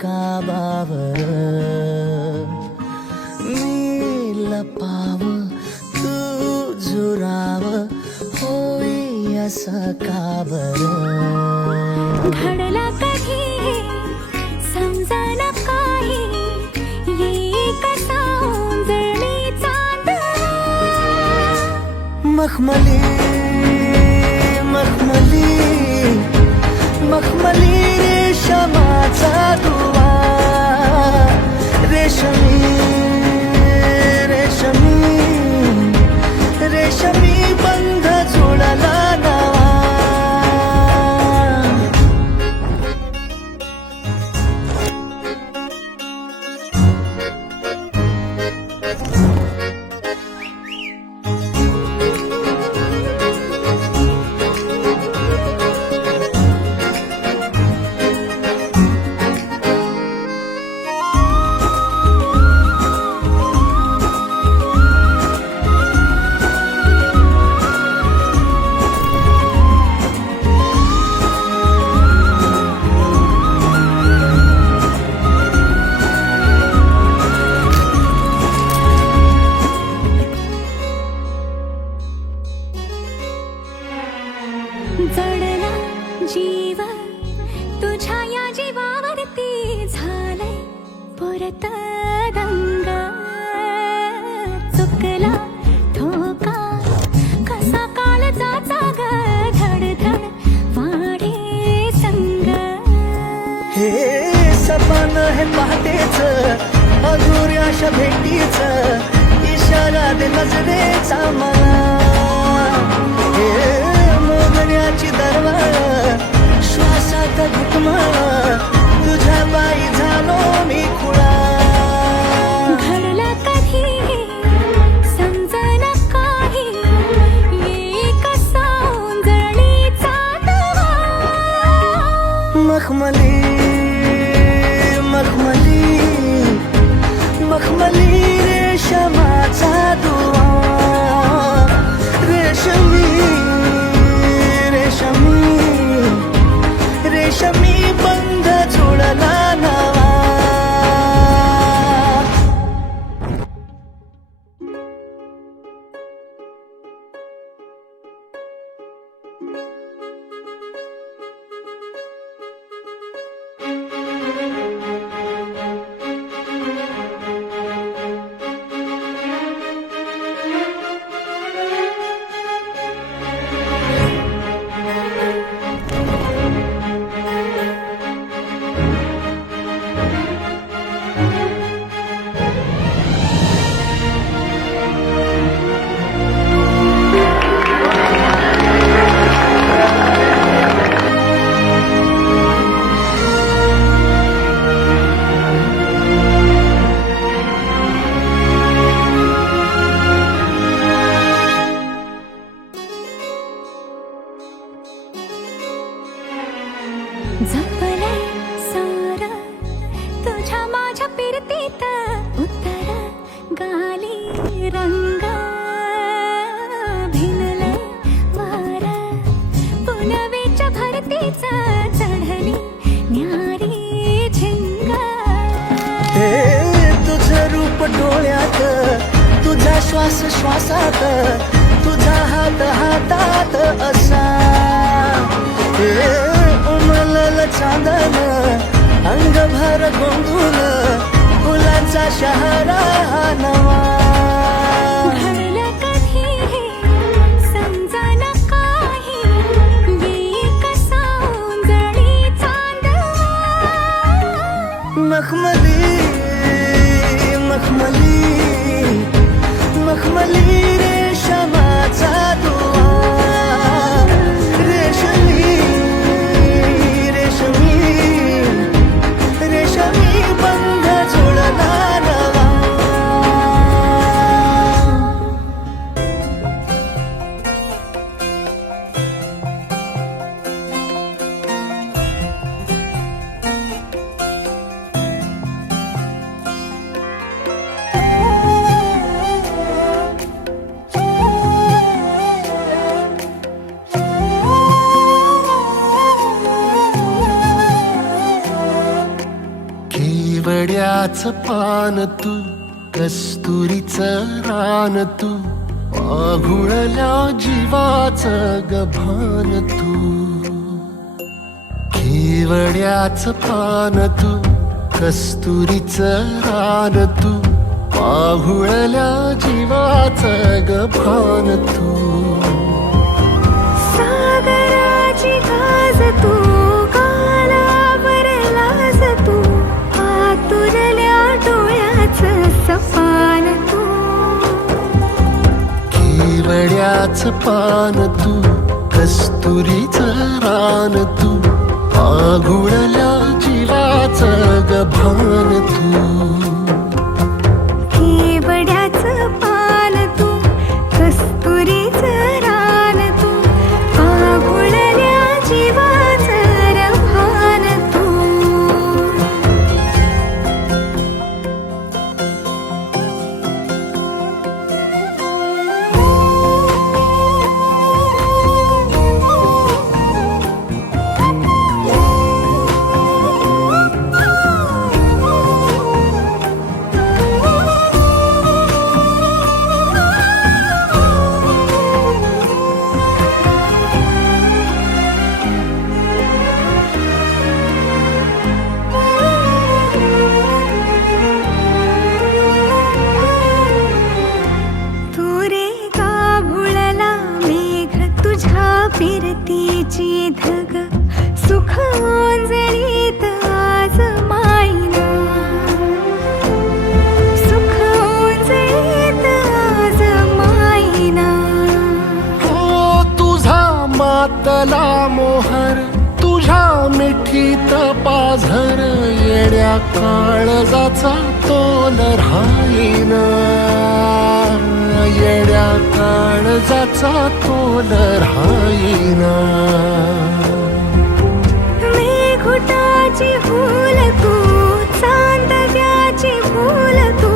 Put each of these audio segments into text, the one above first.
काबावर मी लपाव तू झुराव होई असं का बरं घडला कधी समजना काही ये कसा ओंजळी चांद मखमली मखमली मखमली रेशमाचा दुवा रेशमी रेशमी रेशमी बंध जुळला नवा जडला जीव तुझ्या या जीवावरती झालंय परत दंग चुकला ठोका कसा काळजाचा ग धडधड वाढे संग हे सपन हे पहाटेच अधुऱ्याशा भेटीच इशारा दे नजरेचा मला हे मोगऱ्याची दरवाळ श्वासात घुटमळ तुझ्या बाई झालो मी खुळा घडला कधी समजना काही ये कसा ओंजळी चांद मखमली मखमली मखमली रेशमाचा दुवा रेशमी रेशमी रेशमी बंध जुळला नवा जपलंय सार तुझ्या माझ्या पिरतीत उत्तर गाली रंग भिनलंय वार पुनवेच्या भरतीच चढली न्यारी झिंग हे तुझं रूप डोळ्यात तुझा श्वास श्वासात तुझा हात हातात असा हे उमलल चांदन अंगभर गोंधून फुलांचा शहरा नवा घडलं कधी समजना काही ये कसा ओंजळी चांद मखमली मखमली मखमली रेशमाचा दुवा रेशमी रेशमी रेशमी बंध जुळला नवा केवड्याचं पान तू, कस्तुरीचं रान तू, आघुळल्या जीवाचं गभान तू. केवड्याचं पान तू, कस्तुरीचं रान तू, आघुळल्या जीवाचं गभान तू. सागराची गाज तू, गालावर लाज तू, आतुरल्या डोळ्याचं सपान तू. केवड्याचं पान तू, कस्तुरीचं रान तू, आघुळल्या जीवाचं गभान तू. केवड्याचं पान तू, कस्तुरीचं रान तू, आघुळल्या जीवाचं रभान तू. फिरतीची धग सुख ओंजळीत आज मायना, सुख ओंजळीत आज मायना. हो तुझा मातला मोहर, तुझ्या मिठीत पाझर, येड्या काळजाचा तोल राहीना, येड्या काळजाचा तोल राहीना. मेघुटाची फूल तू, चांदव्याची फूल तू,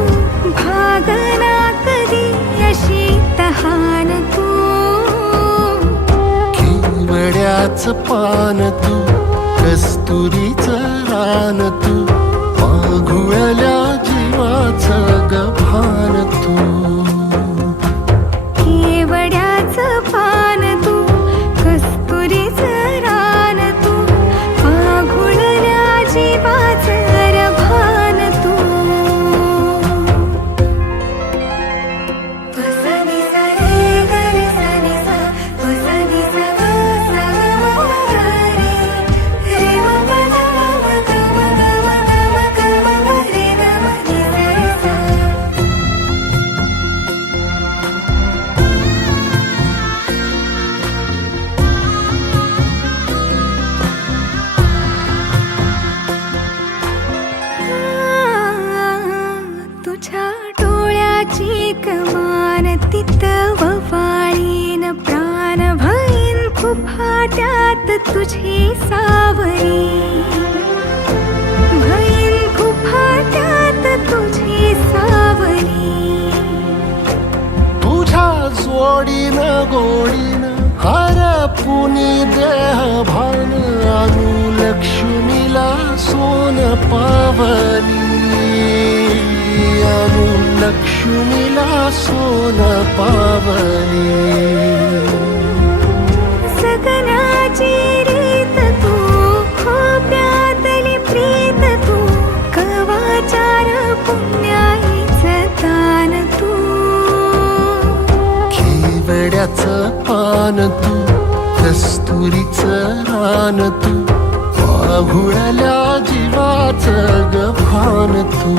भागना कधी अशी तहान तू. केवड्याचं पान तू, कस्तुरीचं रान तू, आघुळल्या जीवाचं गभान तू. केवड्याचं पान तू, कस्तुरीचं रान तू, आघुळल्या जीवाचं रभान तू. सा नि सा रे ग रे सा नि सा, सा नि सा ग सा ग म ग रे, रे म प ध म ग म ग म ग म ग म रे ग म नि सा रे सा. तुझ्या डोळ्याची कमान तित ववाळीन, प्राण भईन फुफाट्यात तुझी सावरी, भईन फुफाट्यात तुझी सावरी. तुझ्या जोडीन गोडीन हरपुनी देह भान, अनुलक्ष्मीला सोन पावली, अनुलक्ष्मीला सोन पावली. सगनाची रीत तू, खोप्यातली प्रीत तू, कवाचार पुण्याईचं दान तू. केवड्याचं पान तू, कस्तुरीचं रान तू, आघुळल्या जीवाचं गभान तू.